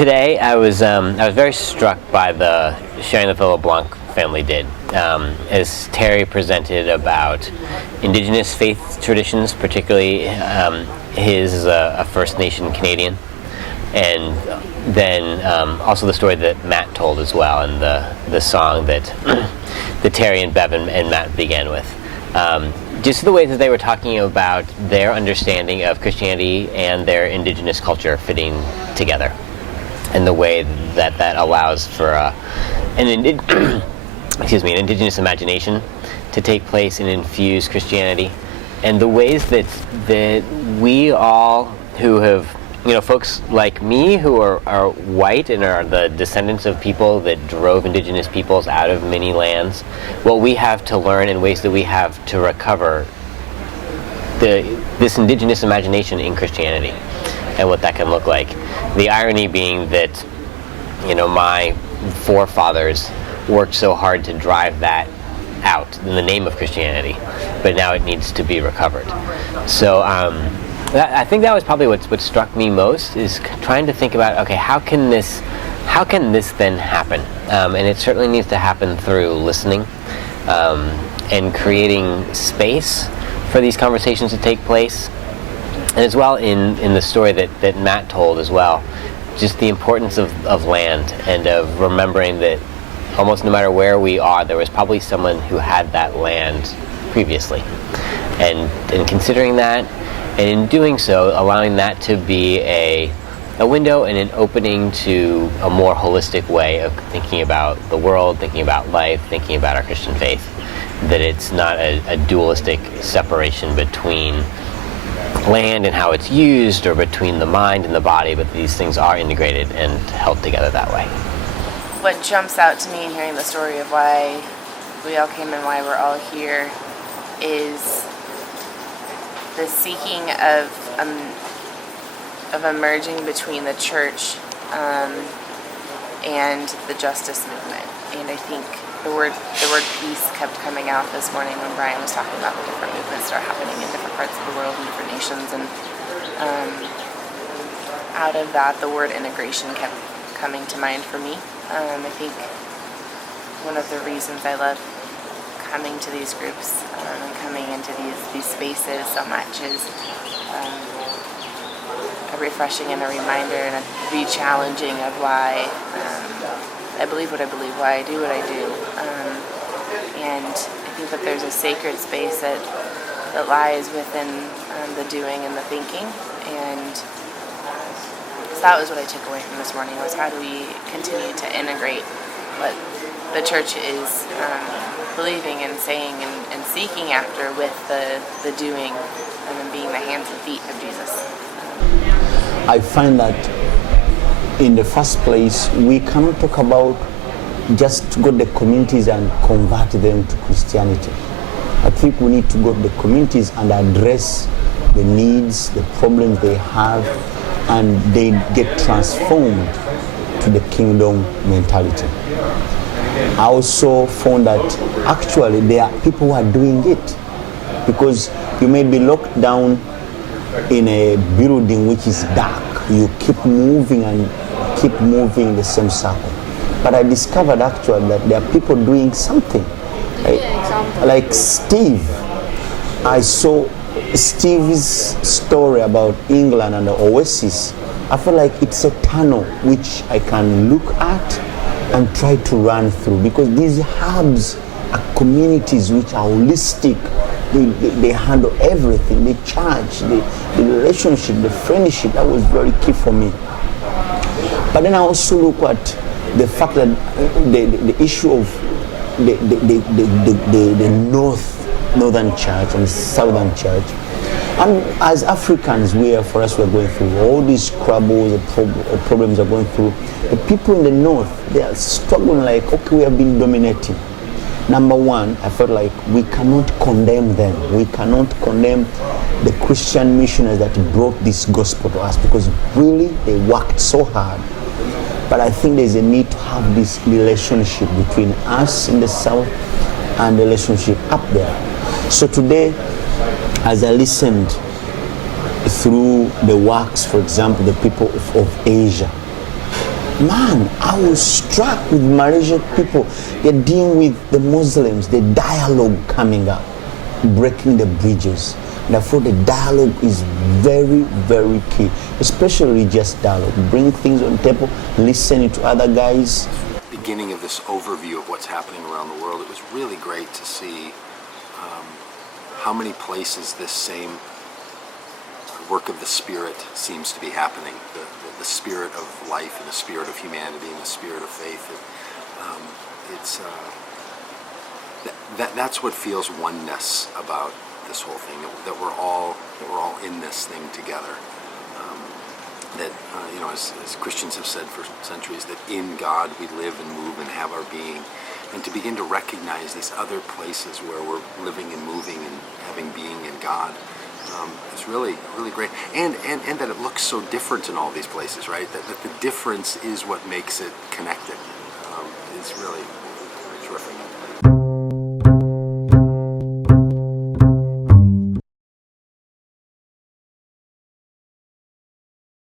today I was very struck by the sharing that the LeBlanc family did, as Terry presented about indigenous faith traditions, particularly his is a First Nation Canadian, and then also the story that Matt told as well, and the song that Terry and Bev and Matt began with. Just the way that they were talking about their understanding of Christianity and their indigenous culture fitting together, and the way that allows for an indigenous imagination to take place and infuse Christianity, and the ways that we all who have, folks like me who are white and are the descendants of people that drove indigenous peoples out of many lands, what we have to learn and ways that we have to recover this indigenous imagination in Christianity and what that can look like. The irony being that, my forefathers worked so hard to drive that out in the name of Christianity, but now it needs to be recovered. So I think that was probably what struck me most, is trying to think about, okay, how can this then happen? And it certainly needs to happen through listening and creating space for these conversations to take place, and as well in the story that Matt told as well, just the importance of land and of remembering that almost no matter where we are, there was probably someone who had that land previously, and considering that, and in doing so, allowing that to be a window and an opening to a more holistic way of thinking about the world, thinking about life, thinking about our Christian faith. That it's not a dualistic separation between land and how it's used, or between the mind and the body, but these things are integrated and held together that way. What jumps out to me in hearing the story of why we all came and why we're all here is the seeking of emerging between the church and the justice movement. And I think the word peace kept coming out this morning when Brian was talking about the different movements that are happening in different parts of the world and different nations. And out of that, the word integration kept coming to mind for me. I think one of the reasons I love coming to these groups and coming into these spaces so much is a refreshing and a reminder and a re-challenging of why I believe what I believe, why I do what I do. And I think that there's a sacred space that lies within the doing and the thinking. And so that was what I took away from this morning, was how do we continue to integrate what the church is believing and saying and seeking after with the doing and then being the hands and feet of Jesus. I find that in the first place, we cannot talk about just go to the communities and convert them to Christianity. I think we need to go to the communities and address the needs, the problems they have, and they get transformed to the kingdom mentality. I also found that actually there are people who are doing it, because you may be locked down in a building which is dark. You keep moving and keep moving in the same circle. But I discovered actually that there are people doing something. Like Steve. I saw Steve's story about England and the Oasis. I feel like it's a tunnel which I can look at and try to run through, because these hubs are communities which are holistic. They handle everything, the church, the relationship, the friendship. That was very key for me. But then I also look at the fact that the issue of the northern church and southern church. And as Africans, we're going through all these troubles, the problems are going through. The people in the north, they are struggling like, okay, we have been dominating. Number one, I felt like we cannot condemn them. We cannot condemn the Christian missionaries that brought this gospel to us, because really they worked so hard. But I think there's a need to have this relationship between us in the south and the relationship up there. So today, as I listened through the works, for example, the people of Asia, Man, I was struck with Malaysian people. They're dealing with the Muslims, the dialogue coming up, breaking the bridges. Therefore, the dialogue is very, very key, especially just dialogue. Bring things on table, listening to other guys. Beginning of this overview of what's happening around the world, it was really great to see how many places this same work of the Spirit seems to be happening. The spirit of life and the spirit of humanity and the spirit of faith. That's what feels oneness about this whole thing. That we're all in this thing together. As Christians have said for centuries, that in God we live and move and have our being, and to begin to recognize these other places where we're living and moving and having being in God. It's really, really great, and that it looks so different in all these places, right? That the difference is what makes it connected. It's really terrific.